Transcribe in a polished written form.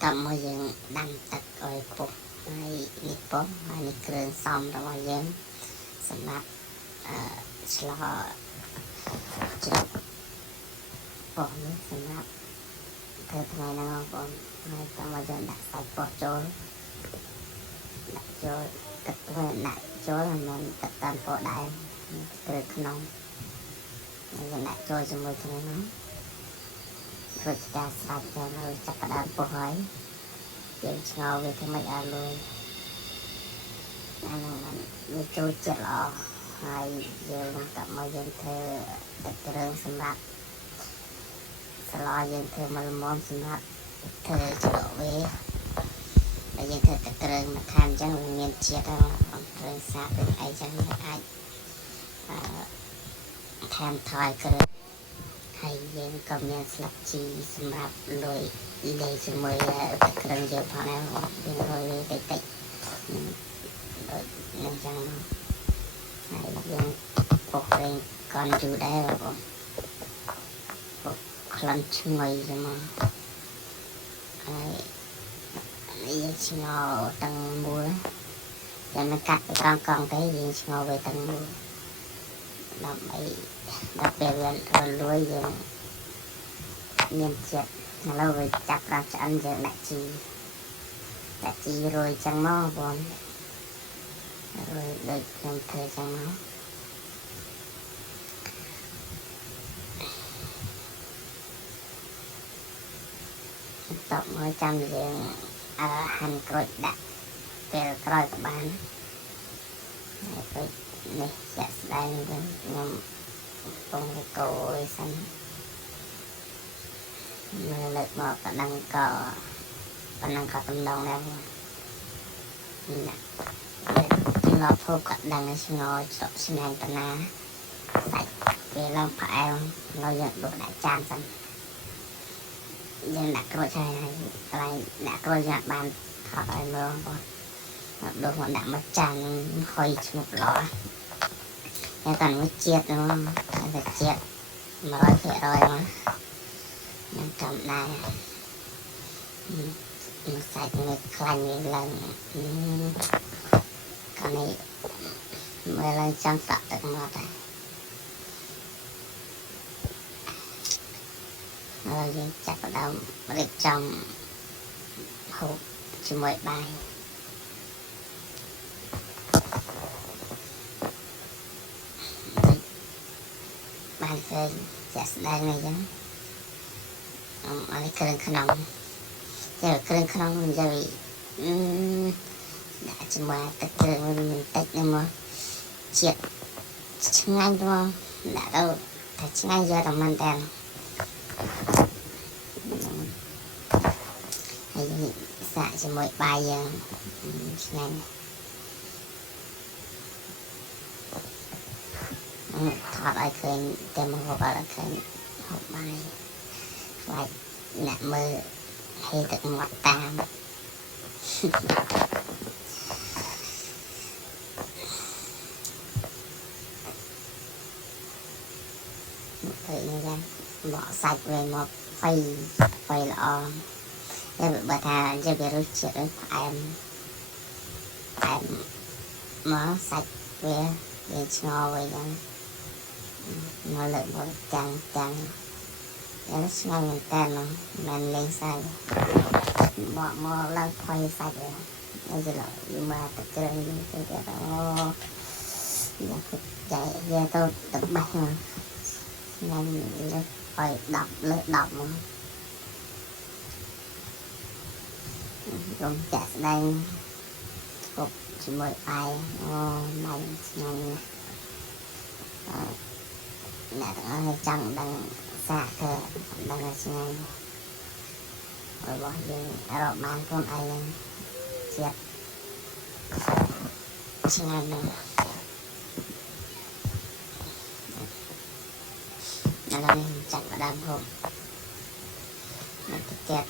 cầm môi dương đâm tật ơi phục hay nít bó hay nít kêu xong rồi môi dương sầm nát lo chụp bỏ nước sầm nát thưa ngày nào còn ngày cầm môi dương đặt sạch bỏ trốn đặt trốn tật quên đặt trốn là mình tật tan bỏ đại kêu không mình đặt trốn cho môi trường nó rồi ta sạch cho nó chắc cả đàn bỏ hỏiយើងឆ្ងល់វាធ្វើម៉េចឲ្យលុយអាហ្នឹងវាចូលចិត្តល្អហើយយើងក៏មកយើងធ្វើទឹកគ្រឿងសម្រាប់ស្លោយើងធ្វើមកល្មមសម្រាប់ធ្វើច្រកវាហើយយើងធ្វើទឹកគ្រឿងមកថែមអញ្ចឹងវាមានជាតិហើយគ្រឿងសាបឬអីចឹងយើងអាចថែមថយគ្រឿងហើយយើងក៏មានស្លឹកជីសម្រាប់លុយលេងជាមួយទឹកគ្រឿងយើងផងដែរយើងរយតិចតិចដូចនឹងចឹងហើយយើងពុកវិញកនយូរដែរបងពុកក្លិនឈ្ងុយចឹងមកហើយយើងឆ្ងល់ទាំងមូលយ៉ាងមិនកាត់ទៅកង់ទេយើងឆ្ងល់វាទាំងមូលដើម្បីដល់ពេលវារលួយយើងមានចិត្តឥឡូវវាចាប់ប្រាឆ្អិនយើងដាក់ជីរយចឹងមកបងរយដូចខ្ញុំធ្វើចឹងមកតបមកចាំយើងហាន់ក្រូចដាក់ពេលក្រោយក៏បានហើយដូចនេះចាក់ស្ដែងវិញខ្ញុំពងកោអីសិនមើលលើកមកប៉ណ្ណឹងក៏តំណងដែរណាជាឡោភពក៏ដឹងឆ្ងល់ច្រកឆ្ងាញ់តាណាសាច់ពេលឡើងផ្អែមហើយយើងដួសដាក់ចានសិនយើងដាក់ក្រូចហើយកន្លែងដាក់ក្រូចយើងបានថតឲ្យមើលបងដួសមកដាក់មកចានហុយឈ្ងុបល្អតែតាំងមួយជាតិហ្នឹងតែជាតិ 100% មកខ្ញុំចាំដែរសាច់នេះខ្លាញ់នេះឡើងកាលនេះមើលឡើងចង់សាក់ទឹកមកដែរហើយយើងចាប់ផ្ដើមរៀបចំហូបជាមួយបាយបានឃើញចាក់ស្ដែងនេះចឹងអានេះគ្រឿងក្នុងតែគ្រឿងក្នុងនិយាយដាក់ជាមួយទឹកគ្រឿងមានតិចនេះមកជាតិឆ្ងាញ់ទៅដាក់ទៅតែឆ្ងាញ់យកតែមិនតែហើយសាក់ជាមួយបាយយើងឆ្ងាញ់ថតឲ្យឃើញតែមកហូបឲ្យឃើញហូបបាយខ្លាចអ្នកមើលហេទឹកមាត់តាមឃើញហ្នឹងបកសាច់វិញមកផៃល្អតែបើថានិយាយពីរសជាតិផ្អែមមកសាច់វាឆ្ងល់វិញហ្នឹងមកលើកមកចាំងយ៉ាងឆ្ងាញ់មែនតើមិនលេងសាច់មកឡើងផុយសាច់ហ្នឹងហើយមកទឹកគ្រឿងនេះទៅអូយ៉ាងគិតចែកវាទៅទឹកបាច់ហ្នឹងឆ្ងាញ់លើផុយ10លើ10មកខ្ញុំចាក់ស្ដែងគប់ជាមួយបាយមិនឆ្ងាញ់អ្នកទាំងអស់ចង់ដឹងសាកធ្វើដឹងឲ្យឆ្ងាញ់របស់យើងរកបានខ្លួនឯងជាតិឆ្ងាញ់ណាស់ឥឡូវនេះចាក់ផ្ដើមហូបមកទៀត